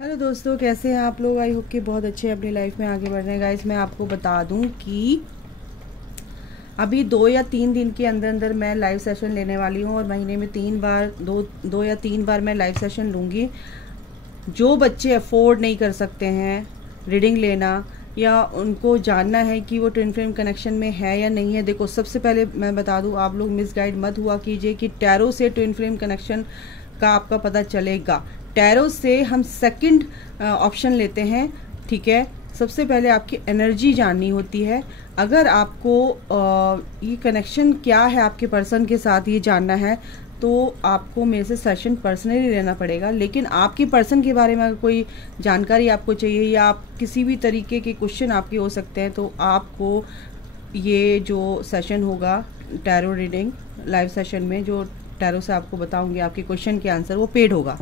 Hello दोस्तों, कैसे हैं आप लोग। आई होप कि बहुत अच्छे अपनी लाइफ में आगे बढ़ रहे हैं। गाइस, मैं आपको बता दूं कि अभी 2 या 3 दिन के अंदर अंदर मैं लाइव सेशन लेने वाली हूं और महीने में 3 बार दो या 3 बार मैं लाइव सेशन लूँगी। जो बच्चे अफोर्ड नहीं कर सकते हैं रीडिंग लेना या उनको जानना है कि वो ट्विन फ्लेम कनेक्शन में है या नहीं है, देखो सबसे पहले मैं बता दूं, आप लोग मिसगाइड मत हुआ कीजिए कि टैरो से ट्विन फ्लेम कनेक्शन का आपका पता चलेगा। टैरो से हम सेकंड ऑप्शन लेते हैं, ठीक है। सबसे पहले आपकी एनर्जी जाननी होती है। अगर आपको ये कनेक्शन क्या है आपके पर्सन के साथ ये जानना है तो आपको मेरे से सेशन पर्सनली लेना पड़ेगा। लेकिन आपके पर्सन के बारे में अगर कोई जानकारी आपको चाहिए या आप किसी भी तरीके के क्वेश्चन आपके हो सकते हैं तो आपको ये जो सेशन होगा टैरो रीडिंग लाइव सेशन में, जो टैरो से आपको बताऊंगी आपके क्वेश्चन के आंसर, वो पेड होगा।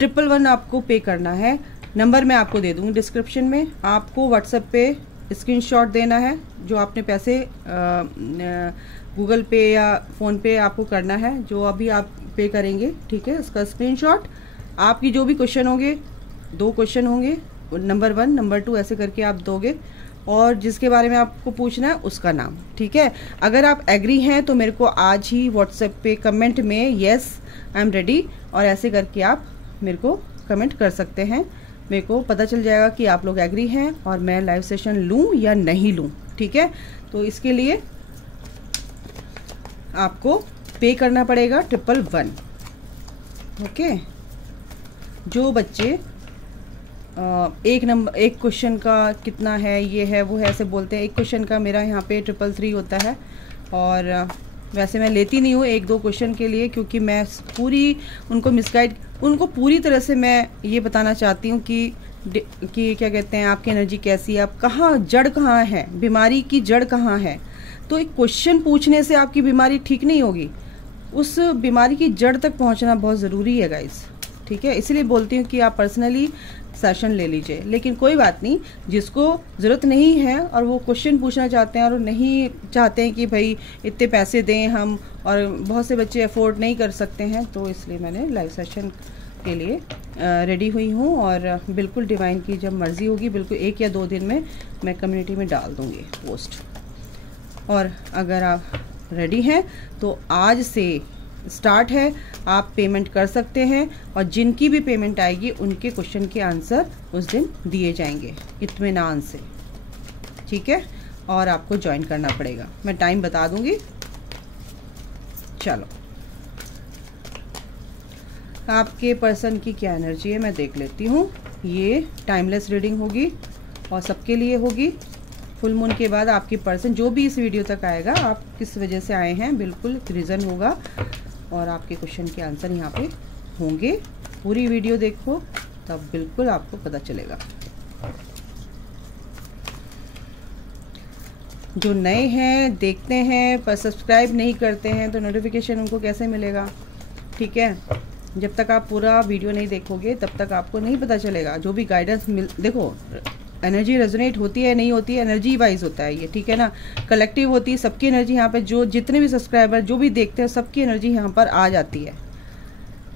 111 आपको पे करना है। नंबर मैं आपको दे दूंगी डिस्क्रिप्शन में। आपको व्हाट्सएप पे स्क्रीनशॉट देना है जो आपने पैसे गूगल पे या फ़ोन पे आपको करना है, जो अभी आप पे करेंगे, ठीक है। उसका स्क्रीनशॉट आपकी जो भी क्वेश्चन होंगे, 2 क्वेश्चन होंगे, नंबर 1 नंबर 2 ऐसे करके आप दोगे और जिसके बारे में आपको पूछना है उसका नाम, ठीक है। अगर आप एग्री हैं तो मेरे को आज ही व्हाट्सएप पे कमेंट में येस आई एम रेडी और ऐसे करके आप मेरे को कमेंट कर सकते हैं। मेरे को पता चल जाएगा कि आप लोग एग्री हैं और मैं लाइव सेशन लूं या नहीं लूं, ठीक है। तो इसके लिए आपको पे करना पड़ेगा 111, ओके। जो बच्चे एक क्वेश्चन का कितना है, ये है वो है ऐसे बोलते हैं, एक क्वेश्चन का मेरा यहाँ पे 333 होता है। और वैसे मैं लेती नहीं हूँ 1-2 क्वेश्चन के लिए, क्योंकि मैं उनको पूरी तरह से मैं ये बताना चाहती हूँ कि क्या कहते हैं, आपकी एनर्जी कैसी है, आप कहाँ, जड़ कहाँ है, बीमारी की जड़ कहाँ है। तो एक क्वेश्चन पूछने से आपकी बीमारी ठीक नहीं होगी, उस बीमारी की जड़ तक पहुँचना बहुत ज़रूरी है गाइस, ठीक है। इसलिए बोलती हूँ कि आप पर्सनली सेशन ले लीजिए। लेकिन कोई बात नहीं, जिसको ज़रूरत नहीं है और वो क्वेश्चन पूछना चाहते हैं और नहीं चाहते हैं कि भाई इतने पैसे दें हम, और बहुत से बच्चे अफोर्ड नहीं कर सकते हैं, तो इसलिए मैंने लाइव सेशन के लिए रेडी हुई हूँ। और बिल्कुल डिवाइन की जब मर्ज़ी होगी, बिल्कुल 1 या 2 दिन में मैं कम्युनिटी में डाल दूँगी पोस्ट। और अगर आप रेडी हैं तो आज से स्टार्ट है, आप पेमेंट कर सकते हैं और जिनकी भी पेमेंट आएगी उनके क्वेश्चन के आंसर उस दिन दिए जाएंगे इत्मीनान से, ठीक है। और आपको ज्वाइन करना पड़ेगा, मैं टाइम बता दूंगी। चलो, आपके पर्सन की क्या एनर्जी है मैं देख लेती हूँ। ये टाइमलेस रीडिंग होगी और सबके लिए होगी। फुल मून के बाद आपकी पर्सन, जो भी इस वीडियो तक आएगा, आप किस वजह से आए हैं, बिल्कुल रीज़न होगा और आपके क्वेश्चन के आंसर यहाँ पे होंगे। पूरी वीडियो देखो तब बिल्कुल आपको पता चलेगा। जो नए हैं, देखते हैं पर सब्सक्राइब नहीं करते हैं तो नोटिफिकेशन उनको कैसे मिलेगा, ठीक है। जब तक आप पूरा वीडियो नहीं देखोगे तब तक आपको नहीं पता चलेगा। जो भी गाइडेंस देखो, एनर्जी रेजोनेट होती है नहीं होती है, एनर्जी वाइज होता है ये, ठीक है ना। कलेक्टिव होती है, सबकी एनर्जी यहाँ पे, जो जितने भी सब्सक्राइबर जो भी देखते हैं सबकी एनर्जी यहाँ पर आ जाती है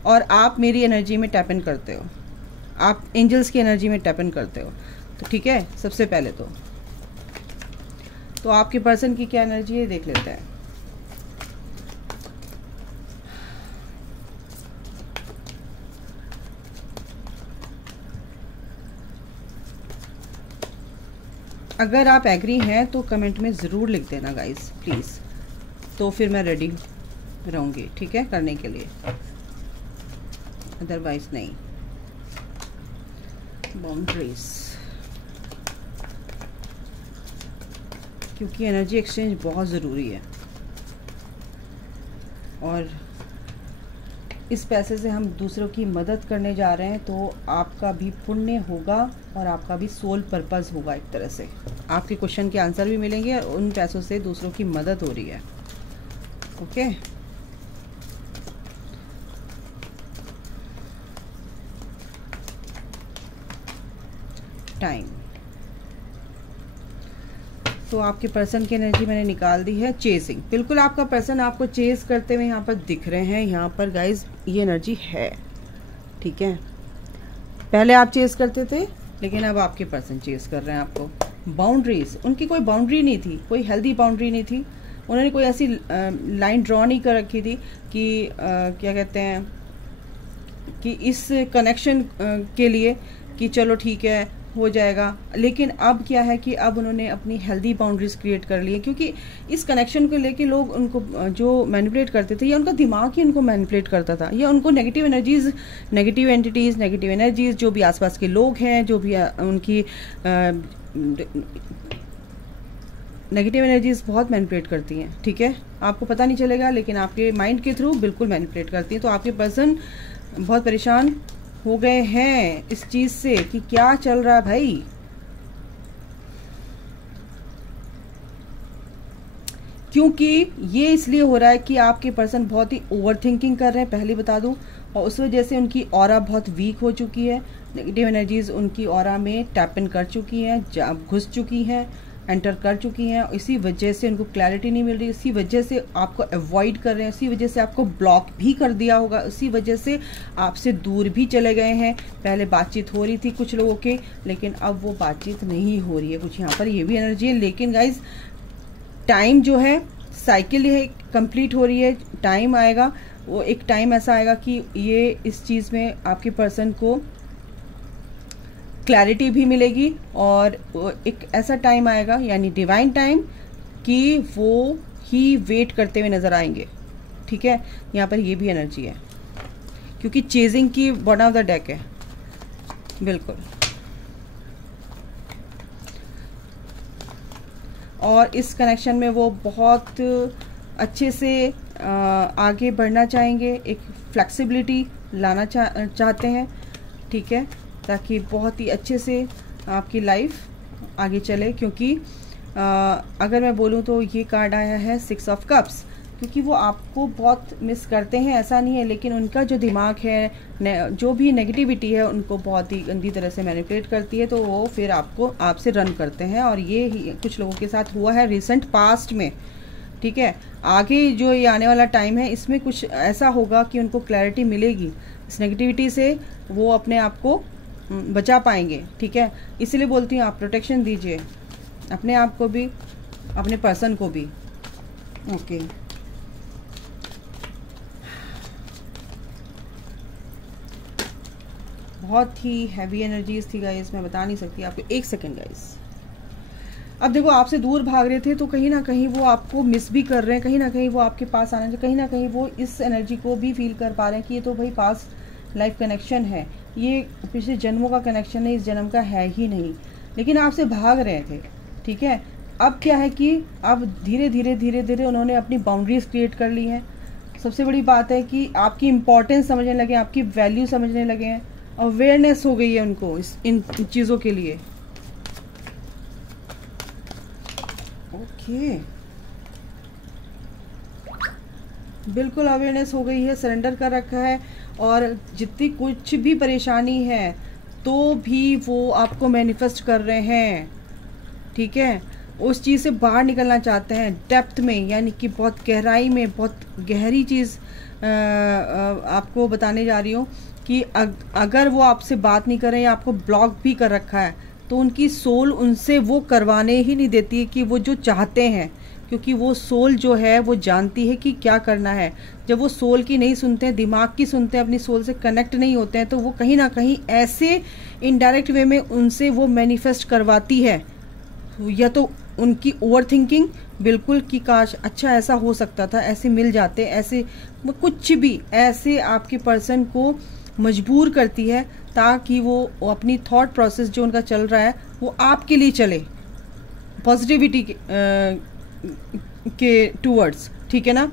और आप मेरी एनर्जी में टैप इन करते हो, आप एंजल्स की एनर्जी में टैप इन करते हो, तो ठीक है। सबसे पहले तो आपके पर्सन की क्या एनर्जी है देख लेते हैं। अगर आप एग्री हैं तो कमेंट में ज़रूर लिख देना गाइस प्लीज़, तो फिर मैं रेडी रहूँगी, ठीक है, करने के लिए। अदरवाइज नहीं। बाउंड्रीज, क्योंकि एनर्जी एक्सचेंज बहुत ज़रूरी है और इस पैसे से हम दूसरों की मदद करने जा रहे हैं, तो आपका भी पुण्य होगा और आपका भी सोल पर्पस होगा। एक तरह से आपके क्वेश्चन के आंसर भी मिलेंगे और उन पैसों से दूसरों की मदद हो रही है, ओके। टाइम, तो आपके पर्सन की एनर्जी मैंने निकाल दी है। चेसिंग, बिल्कुल आपका पर्सन आपको चेस करते हुए यहाँ पर दिख रहे हैं। यहाँ पर गाइज ये एनर्जी है, ठीक है। पहले आप चेस करते थे, लेकिन अब आपके पर्सन चेस कर रहे हैं आपको। बाउंड्रीज, उनकी कोई बाउंड्री नहीं थी, कोई हेल्दी बाउंड्री नहीं थी। उन्होंने कोई ऐसी लाइन ड्रॉ नहीं कर रखी थी कि क्या कहते हैं कि इस कनेक्शन के लिए कि चलो ठीक है हो जाएगा। लेकिन अब क्या है कि अब उन्होंने अपनी हेल्दी बाउंड्रीज क्रिएट कर ली है, क्योंकि इस कनेक्शन को लेके लोग उनको जो मैनिपुलेट करते थे, या उनका दिमाग ही उनको मैनिपुलेट करता था, या उनको negative energies, negative entities, negative energies, जो भी आसपास के लोग हैं, जो भी उनकी नेगेटिव एनर्जीज बहुत मैनिपुलेट करती हैं। ठीक है, आपको पता नहीं चलेगा, लेकिन आपके माइंड के थ्रू बिल्कुल मैनिपुलेट करती हैं। तो आपके पर्सन बहुत परेशान हो गए हैं इस चीज से कि क्या चल रहा है भाई। क्योंकि ये इसलिए हो रहा है कि आपके पर्सन बहुत ही ओवर थिंकिंग कर रहे हैं, पहले बता दूं, और उस वजह से उनकी ऑरा बहुत वीक हो चुकी है। नेगेटिव एनर्जीज उनकी ऑरा में टैप इन कर चुकी हैं, घुस चुकी हैं, एंटर कर चुकी हैं। इसी वजह से उनको क्लैरिटी नहीं मिल रही, इसी वजह से आपको अवॉइड कर रहे हैं, इसी वजह से आपको ब्लॉक भी कर दिया होगा, इसी वजह से आपसे दूर भी चले गए हैं। पहले बातचीत हो रही थी कुछ लोगों के, लेकिन अब वो बातचीत नहीं हो रही है कुछ। यहाँ पर ये भी एनर्जी है, लेकिन गाइज टाइम जो है साइकिल है कंप्लीट हो रही है। टाइम आएगा, वो एक टाइम ऐसा आएगा कि ये इस चीज़ में आपके पर्सन को क्लैरिटी भी मिलेगी, और एक ऐसा टाइम आएगा, यानी डिवाइन टाइम, कि वो ही वेट करते हुए नजर आएंगे। ठीक है, यहाँ पर ये भी एनर्जी है, क्योंकि चेजिंग की बॉटम ऑफ द डेक है बिल्कुल। और इस कनेक्शन में वो बहुत अच्छे से आगे बढ़ना चाहेंगे, एक फ्लेक्सिबिलिटी लाना चाहते हैं। ठीक है, ताकि बहुत ही अच्छे से आपकी लाइफ आगे चले। क्योंकि अगर मैं बोलूँ तो ये कार्ड आया है 6 ऑफ कप्स, क्योंकि वो आपको बहुत मिस करते हैं, ऐसा नहीं है, लेकिन उनका जो दिमाग है, जो भी नेगेटिविटी है, उनको बहुत ही गंदी तरह से मैनिपुलेट करती है, तो वो फिर आपसे रन करते हैं। और ये कुछ लोगों के साथ हुआ है रिसेंट पास्ट में। ठीक है, आगे जो ये आने वाला टाइम है, इसमें कुछ ऐसा होगा कि उनको क्लैरिटी मिलेगी, इस नेगेटिविटी से वो अपने आप को बचा पाएंगे। ठीक है, इसलिए बोलती हूँ आप प्रोटेक्शन दीजिए अपने आप को भी, अपने पर्सन को भी। ओके, बहुत ही हैवी एनर्जीज थी गाइस, मैं बता नहीं सकती आपको। एक सेकेंड गाइस, अब देखो आपसे दूर भाग रहे थे, तो कहीं ना कहीं वो आपको मिस भी कर रहे हैं, कहीं ना कहीं वो आपके पास आना चाहिए, कहीं ना कहीं वो इस एनर्जी को भी फील कर पा रहे हैं कि ये तो भाई पास्ट लाइफ कनेक्शन है, ये पिछले जन्मों का कनेक्शन है, इस जन्म का है ही नहीं, लेकिन आपसे भाग रहे थे। ठीक है, अब क्या है कि अब धीरे धीरे उन्होंने अपनी बाउंड्रीज क्रिएट कर ली हैं। सबसे बड़ी बात है कि आपकी इम्पोर्टेंस समझने लगे, आपकी वैल्यू समझने लगे हैं, अवेयरनेस हो गई है उनको इन चीज़ों के लिए। ओके, बिल्कुल अवेयरनेस हो गई है, सरेंडर कर रखा है, और जितनी कुछ भी परेशानी है तो भी वो आपको मैनिफेस्ट कर रहे हैं। ठीक है, उस चीज़ से बाहर निकलना चाहते हैं डेप्थ में, यानी कि बहुत गहराई में, बहुत गहरी चीज़ आपको बताने जा रही हूँ कि अगर वो आपसे बात नहीं कर रहे हैं, आपको ब्लॉक भी कर रखा है, तो उनकी सोल उनसे वो करवाने ही नहीं देती है कि वो जो चाहते हैं, क्योंकि वो सोल जो है वो जानती है कि क्या करना है। जब वो सोल की नहीं सुनते हैं, दिमाग की सुनते हैं, अपनी सोल से कनेक्ट नहीं होते हैं, तो वो कहीं ना कहीं ऐसे इनडायरेक्ट वे में उनसे वो मैनिफेस्ट करवाती है, या तो उनकी ओवर थिंकिंग बिल्कुल कि काश अच्छा ऐसा हो सकता था, ऐसे मिल जाते, ऐसे कुछ भी ऐसे आपके पर्सन को मजबूर करती है, ताकि वो अपनी थॉट प्रोसेस जो उनका चल रहा है वो आपके लिए चले, पॉजिटिविटी के टूवर्ड्स। ठीक है ना,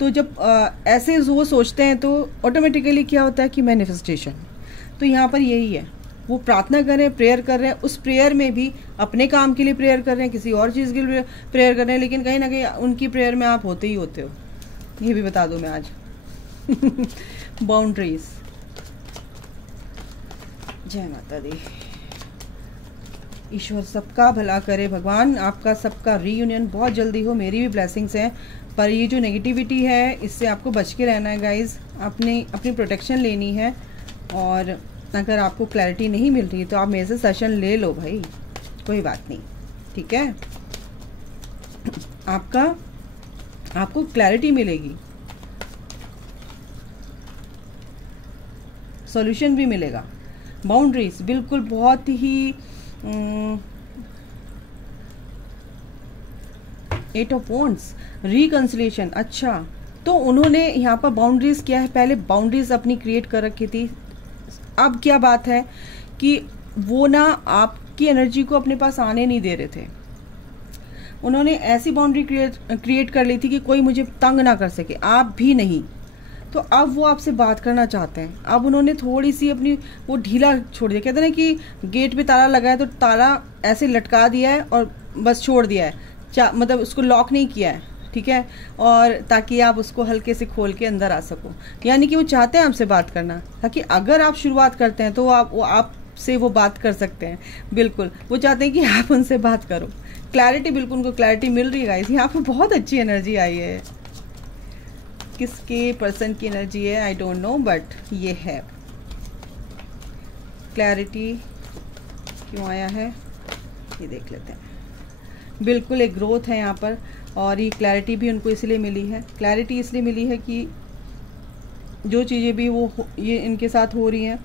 तो जब ऐसे वो सोचते हैं तो ऑटोमेटिकली क्या होता है कि मैनिफेस्टेशन। तो यहाँ पर यही है, वो प्रार्थना कर रहे हैं, प्रेयर कर रहे हैं, उस प्रेयर में भी अपने काम के लिए प्रेयर कर रहे हैं, किसी और चीज़ के लिए प्रेयर कर रहे हैं, लेकिन कहीं ना कहीं उनकी प्रेयर में आप होते ही होते हो, ये भी बता दूं मैं आज। बाउंड्रीज, जय माता दी। ईश्वर सबका भला करे, भगवान आपका सबका रीयूनियन बहुत जल्दी हो, मेरी भी ब्लेसिंग्स हैं। पर ये जो नेगेटिविटी है, इससे आपको बच के रहना है गाइज, अपनी प्रोटेक्शन लेनी है, और अगर आपको क्लैरिटी नहीं मिल रही तो आप मेरे से सेशन ले लो भाई, कोई बात नहीं, ठीक है। आपको क्लैरिटी मिलेगी, सॉल्यूशन भी मिलेगा। बाउंड्रीज बिल्कुल बहुत ही 8 ऑफ वॉन्ड्स, रिकंसिलिएशन। अच्छा, तो उन्होंने यहाँ पर बाउंड्रीज क्या है, पहले बाउंड्रीज अपनी क्रिएट कर रखी थी। अब क्या बात है कि वो ना आपकी एनर्जी को अपने पास आने नहीं दे रहे थे। उन्होंने ऐसी बाउंड्री क्रिएट कर ली थी कि कोई मुझे तंग ना कर सके, आप भी नहीं। तो अब वो आपसे बात करना चाहते हैं। अब उन्होंने थोड़ी सी अपनी वो ढीला छोड़ दिया। कहते हैं ना कि गेट पे ताला लगा है तो ताला ऐसे लटका दिया है और बस छोड़ दिया है, मतलब उसको लॉक नहीं किया है, ठीक है, और ताकि आप उसको हल्के से खोल के अंदर आ सको। यानी कि वो चाहते हैं आपसे बात करना, ताकि अगर आप शुरुआत करते हैं तो आपसे वो बात कर सकते हैं। बिल्कुल वो चाहते हैं कि आप उनसे बात करो। क्लैरिटी, बिल्कुल उनको क्लैरिटी मिल रही है गाइस। यहाँ पे बहुत अच्छी एनर्जी आई है। किसके पर्सन की एनर्जी है आई डोंट नो, बट ये है। क्लैरिटी क्यों आया है ये देख लेते हैं। बिल्कुल एक ग्रोथ है यहाँ पर, और ये क्लैरिटी भी उनको इसलिए मिली है। क्लैरिटी इसलिए मिली है कि जो चीज़ें भी ये इनके साथ हो रही हैं,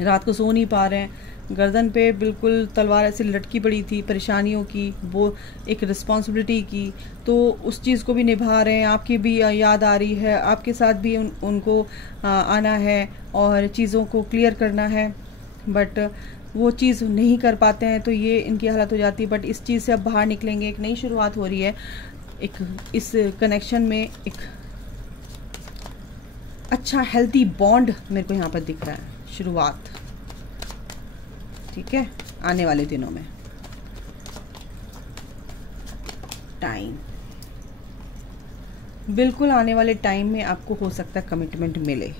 रात को सो नहीं पा रहे हैं, गर्दन पे बिल्कुल तलवार ऐसे लटकी पड़ी थी परेशानियों की, वो एक रिस्पॉन्सिबिलिटी की, तो उस चीज़ को भी निभा रहे हैं। आपकी भी याद आ रही है, आपके साथ भी उनको आना है और चीज़ों को क्लियर करना है, बट वो चीज़ नहीं कर पाते हैं, तो ये इनकी हालत हो जाती है। बट इस चीज़ से अब बाहर निकलेंगे, एक नई शुरुआत हो रही है। एक इस कनेक्शन में एक अच्छा हेल्थी बॉन्ड मेरे को यहाँ पर दिख रहा है, शुरुआत, ठीक है, आने वाले दिनों में। टाइम, बिल्कुल आने वाले टाइम में आपको हो सकता है कमिटमेंट मिले,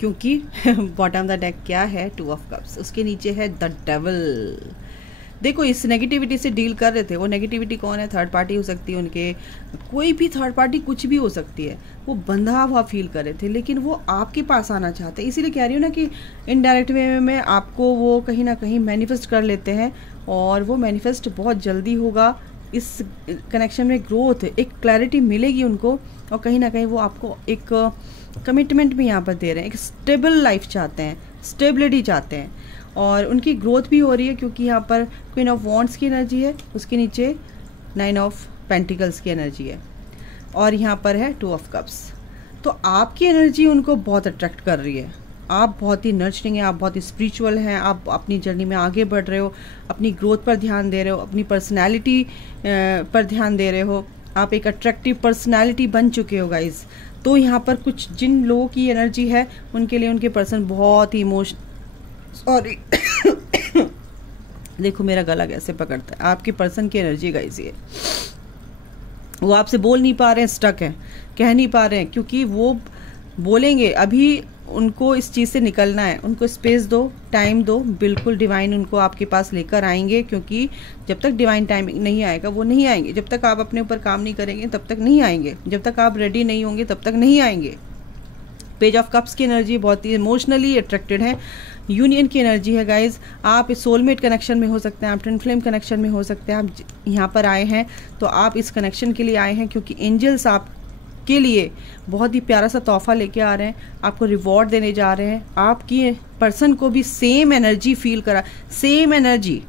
क्योंकि बॉटम द डेक क्या है, 2 ऑफ कप्स, उसके नीचे है द डेविल। देखो इस नेगेटिविटी से डील कर रहे थे। वो नेगेटिविटी कौन है, थर्ड पार्टी हो सकती है उनके, कोई भी थर्ड पार्टी कुछ भी हो सकती है। वो बंधा हुआ फील कर रहे थे, लेकिन वो आपके पास आना चाहते हैं। इसीलिए कह रही हूँ ना कि इनडायरेक्ट वे में आपको वो कहीं ना कहीं मैनिफेस्ट कर लेते हैं, और वो मैनिफेस्ट बहुत जल्दी होगा। इस कनेक्शन में ग्रोथ, एक क्लैरिटी मिलेगी उनको, और कहीं ना कहीं वो आपको एक कमिटमेंट भी यहाँ पर दे रहे हैं। एक स्टेबल लाइफ चाहते हैं, स्टेबिलिटी चाहते हैं, और उनकी ग्रोथ भी हो रही है, क्योंकि यहाँ पर क्वीन ऑफ वॉन्ड्स की एनर्जी है, उसके नीचे 9 ऑफ पेंटिकल्स की एनर्जी है, और यहाँ पर है 2 ऑफ कप्स। तो आपकी एनर्जी उनको बहुत अट्रैक्ट कर रही है। आप बहुत ही नर्चरिंग हैं, आप बहुत ही स्पिरिचुअल हैं, आप अपनी जर्नी में आगे बढ़ रहे हो, अपनी ग्रोथ पर ध्यान दे रहे हो, अपनी पर्सनैलिटी पर ध्यान दे रहे हो। आप एक अट्रैक्टिव पर्सनैलिटी बन चुके हो गाइज। तो यहाँ पर कुछ जिन लोगों की एनर्जी है, उनके लिए उनके पर्सन बहुत ही सॉरी देखो मेरा गला कैसे पकड़ता है। आपके पर्सन की एनर्जी गाइज ये, वो आपसे बोल नहीं पा रहे हैं, स्टक हैं, कह नहीं पा रहे हैं, क्योंकि वो बोलेंगे। अभी उनको इस चीज़ से निकलना है, उनको स्पेस दो, टाइम दो। बिल्कुल डिवाइन उनको आपके पास लेकर आएंगे, क्योंकि जब तक डिवाइन टाइमिंग नहीं आएगा वो नहीं आएंगे। जब तक आप अपने ऊपर काम नहीं करेंगे तब तक नहीं आएंगे, जब तक आप रेडी नहीं होंगे तब तक नहीं आएंगे। पेज ऑफ कप्स की एनर्जी बहुत ही इमोशनली अट्रैक्टेड है, यूनियन की एनर्जी है गाइज। आप इस सोलमेट कनेक्शन में हो सकते हैं, आप ट्विन फ्लेम कनेक्शन में हो सकते हैं। आप यहाँ पर आए हैं तो आप इस कनेक्शन के लिए आए हैं, क्योंकि एंजल्स आपके लिए बहुत ही प्यारा सा तोहफा लेके आ रहे हैं, आपको रिवॉर्ड देने जा रहे हैं। आपकी पर्सन को भी सेम एनर्जी फील करा, सेम एनर्जी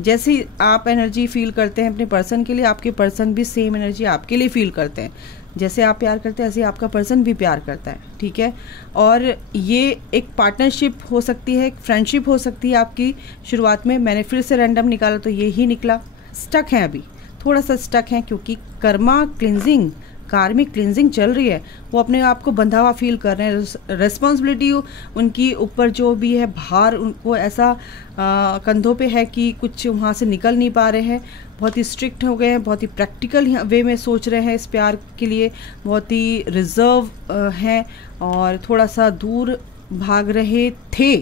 जैसे आप एनर्जी फील करते हैं अपने पर्सन के लिए, आपके पर्सन भी सेम एनर्जी आपके लिए फील करते हैं। जैसे आप प्यार करते हैं ऐसे आपका पर्सन भी प्यार करता है, ठीक है। और ये एक पार्टनरशिप हो सकती है, एक फ्रेंडशिप हो सकती है आपकी। शुरुआत में मैंने फिर से रैंडम निकाला तो ये ही निकला। स्टक है, अभी थोड़ा सा स्टक है, क्योंकि कर्मा क्लिनजिंग, कार्मिक क्लिनजिंग चल रही है। वो अपने आप को बंधा हुआ फील कर रहे हैं। रिस्पॉन्सिबिलिटी उनकी ऊपर जो भी है, भार उनको ऐसा कंधों पे है कि कुछ वहाँ से निकल नहीं पा रहे हैं। बहुत ही स्ट्रिक्ट हो गए हैं, बहुत ही प्रैक्टिकल वे में सोच रहे हैं इस प्यार के लिए, बहुत ही रिजर्व हैं, और थोड़ा सा दूर भाग रहे थे,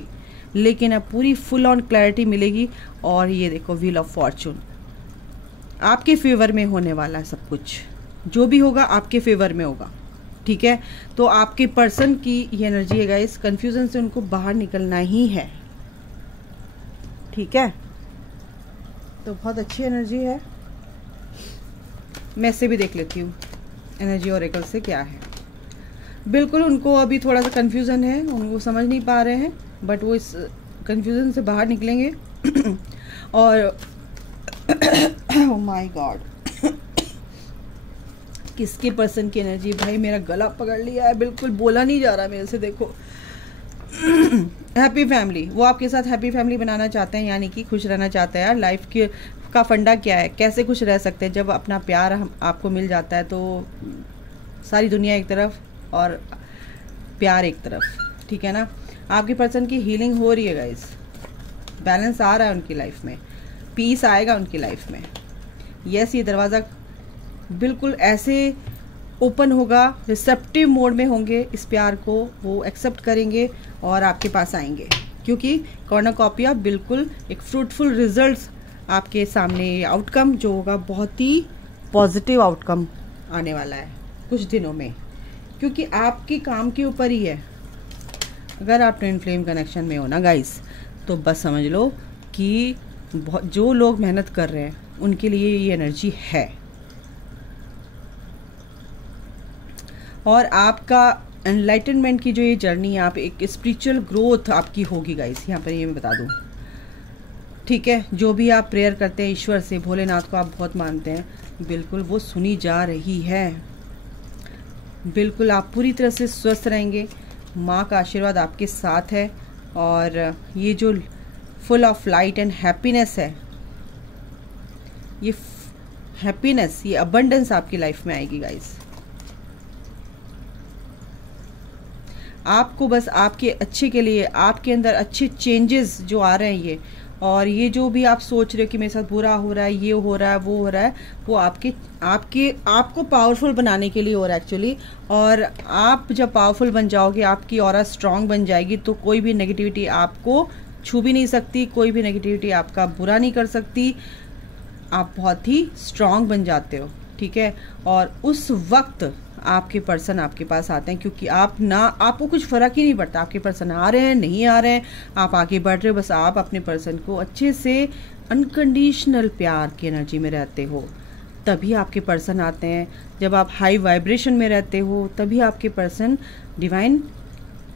लेकिन अब पूरी फुल ऑन क्लैरिटी मिलेगी। और ये देखो व्हील ऑफ फॉर्चून आपके फेवर में होने वाला है। सब कुछ जो भी होगा आपके फेवर में होगा, ठीक है। तो आपके पर्सन की ये एनर्जी है गाइस, कंफ्यूजन से उनको बाहर निकलना ही है, ठीक है। तो बहुत अच्छी एनर्जी है। मैं इससे भी देख लेती हूँ एनर्जी ओरेकल से क्या है। बिल्कुल उनको अभी थोड़ा सा कंफ्यूजन है, उनको समझ नहीं पा रहे हैं, बट वो इस कंफ्यूजन से बाहर निकलेंगे। और ओह माय गॉड, किसके पर्सन की एनर्जी, भाई मेरा गला पकड़ लिया है, बिल्कुल बोला नहीं जा रहा मेरे से। देखो हैप्पी फैमिली, वो आपके साथ हैप्पी फैमिली बनाना चाहते हैं, यानी कि खुश रहना चाहते हैं। यार लाइफ के का फंडा क्या है, कैसे खुश रह सकते हैं? जब अपना प्यार आपको मिल जाता है तो सारी दुनिया एक तरफ और प्यार एक तरफ, ठीक है ना। आपके पर्सन की हीलिंग हो रही है गाइस, बैलेंस आ रहा है उनकी लाइफ में, पीस आएगा उनकी लाइफ में। यस, ये दरवाज़ा बिल्कुल ऐसे ओपन होगा, रिसेप्टिव मोड में होंगे, इस प्यार को वो एक्सेप्ट करेंगे और आपके पास आएंगे, क्योंकि कॉर्नोकॉपिया बिल्कुल एक फ्रूटफुल रिजल्ट्स आपके सामने, आउटकम जो होगा बहुत ही पॉजिटिव आउटकम आने वाला है कुछ दिनों में, क्योंकि आपके काम के ऊपर ही है। अगर आप ट्विन फ्लेम कनेक्शन में हो ना गाइस, तो बस समझ लो कि जो लोग मेहनत कर रहे हैं उनके लिए ये एनर्जी है। और आपका एनलाइटनमेंट की जो ये जर्नी है, आप एक स्पिरिचुअल ग्रोथ आपकी होगी गाइस, यहाँ पर ये मैं बता दूँ, ठीक है। जो भी आप प्रेयर करते हैं ईश्वर से, भोलेनाथ को आप बहुत मानते हैं, बिल्कुल वो सुनी जा रही है। बिल्कुल आप पूरी तरह से स्वस्थ रहेंगे, माँ का आशीर्वाद आपके साथ है। और ये जो full of light and happiness है, ये हैप्पीनेस, ये अबंडेंस आपकी लाइफ में आएगी गाइस। आपको बस आपके अच्छे के लिए, आपके अंदर अच्छे चेंजेस जो आ रहे हैं ये, और ये जो भी आप सोच रहे हो कि मेरे साथ बुरा हो रहा है, ये हो रहा है, वो हो रहा है, वो आपको पावरफुल बनाने के लिए हो रहा है एक्चुअली। और आप जब पावरफुल बन जाओगे, आपकी ऑरा स्ट्रांग बन जाएगी, तो कोई भी नेगेटिविटी आपको छू भी नहीं सकती, कोई भी नेगेटिविटी आपका बुरा नहीं कर सकती। आप बहुत ही स्ट्रांग बन जाते हो, ठीक है। और उस वक्त आपके पर्सन आपके पास आते हैं, क्योंकि आपको कुछ फर्क ही नहीं पड़ता, आपके पर्सन आ रहे हैं नहीं आ रहे हैं, आप आगे बढ़ रहे हो, बस आप अपने पर्सन को अच्छे से अनकंडीशनल प्यार की एनर्जी में रहते हो, तभी आपके पर्सन आते हैं। जब आप हाई वाइब्रेशन में रहते हो, तभी आपके पर्सन डिवाइन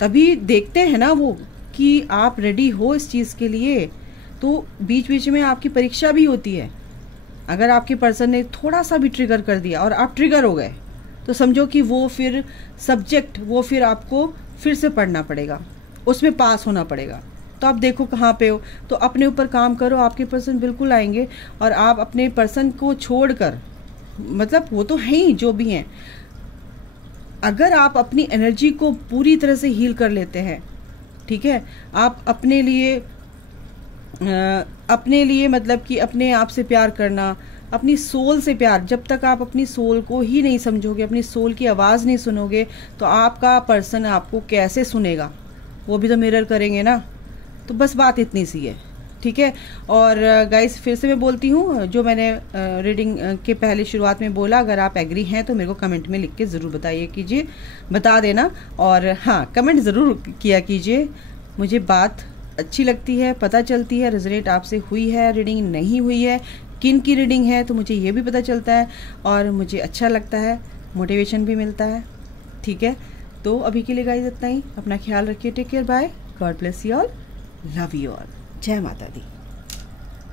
तभी देखते हैं ना वो, कि आप रेडी हो इस चीज़ के लिए। तो बीच बीच में आपकी परीक्षा भी होती है। अगर आपके पर्सन ने थोड़ा सा भी ट्रिगर कर दिया और आप ट्रिगर हो गए, तो समझो कि वो फिर सब्जेक्ट, वो फिर आपको फिर से पढ़ना पड़ेगा, उसमें पास होना पड़ेगा। तो आप देखो कहाँ पे हो, तो अपने ऊपर काम करो, आपके पर्सन बिल्कुल आएंगे। और आप अपने पर्सन को छोड़कर, मतलब वो तो हैं ही जो भी हैं, अगर आप अपनी एनर्जी को पूरी तरह से हील कर लेते हैं, ठीक है, आप अपने लिए मतलब कि अपने आप से प्यार करना, अपनी सोल से प्यार, जब तक आप अपनी सोल को ही नहीं समझोगे, अपनी सोल की आवाज़ नहीं सुनोगे, तो आपका पर्सन आपको कैसे सुनेगा? वो भी तो मिरर करेंगे ना। तो बस बात इतनी सी है, ठीक है। और गाइस फिर से मैं बोलती हूँ, जो मैंने रीडिंग के पहले शुरुआत में बोला, अगर आप एग्री हैं तो मेरे को कमेंट में लिख के ज़रूर बता देना। और हाँ, कमेंट ज़रूर किया कीजिए, मुझे बात अच्छी लगती है, पता चलती है रेजोनेट आपसे हुई है, रीडिंग नहीं हुई है, किन की रीडिंग है, तो मुझे ये भी पता चलता है और मुझे अच्छा लगता है, मोटिवेशन भी मिलता है, ठीक है। तो अभी के लिए गाइस इतना ही, अपना ख्याल रखिए, take care, bye, God bless you all, love you all, जय माता दी।